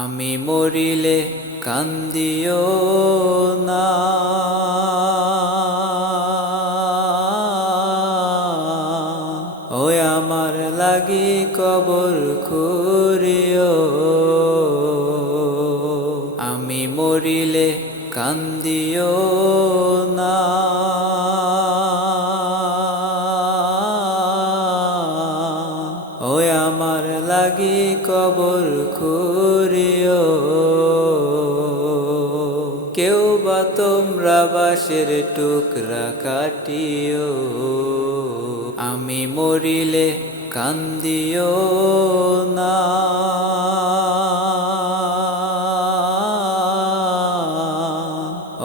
আমি মরিলে কান্দিও না। ওই আমার লাগি কবর খুরিও আমি মরিলে কান্দিও কবর খুরিও কেউ বা তোমরা বাসের টুকরা কাটিও। আমি মরিলে কান্দিও না।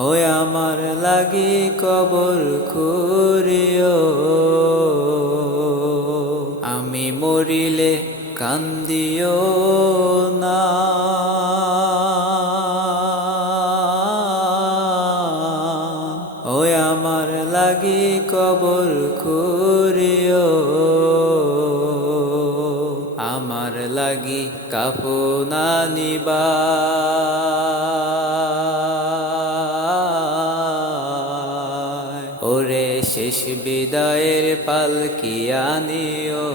ওই আমার লাগি কবর খুরিও আমি মরিলে কান্দিও না। ওই আমার লাগি কবর খুরিও আমার লাগি কাফনা নিবা ওরে শেষ বিদায়ের পালকি আনিও।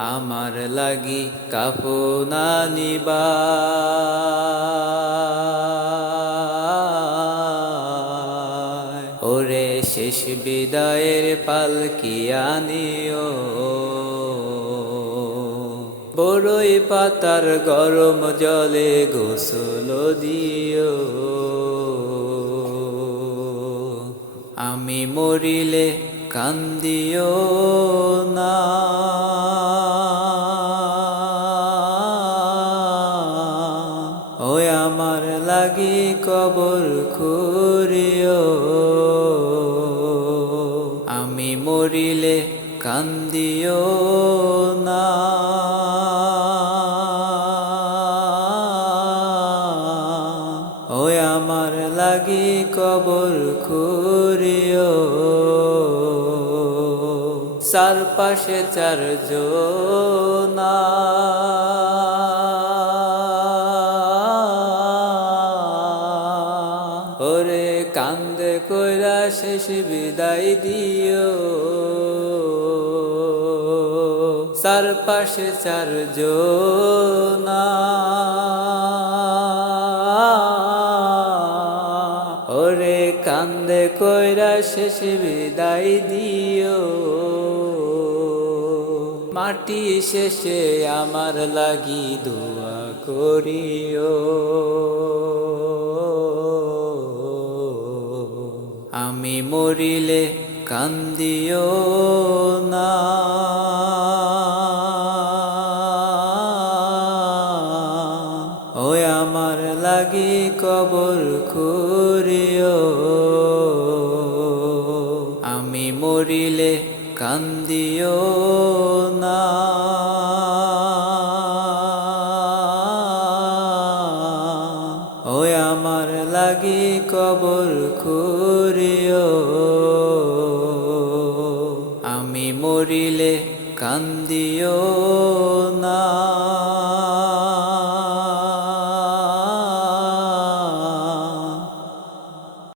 আমার লাগি কাফনা নিবা ওরে শেষ বিদায়ের পালকি আনিও? বড়ই পাতার গরম জলে গোসল দিও। আমি মরিলে কান্দিও। আমার লাগি কবর খুরিও আমি মরিলে কান্দিও না। ওই আমার লাগি কবর খুরিও চার পাশে চারজনা কান্দে কইরা শেষ বিদায় দিও। চার পাশে চারজনা। ওরে কান্দে কইরা শেষ বিদায় দিও। মাটি শেষে আমার লাগি দোয়া করিও। আমি মরিলে কান্দিও না। ওই আমার লাগি কবর খুরিও আমি মরিলে কান্দিও না। ওই আমার লাগি কবর খুরিও আমি মরিলে কান্দিও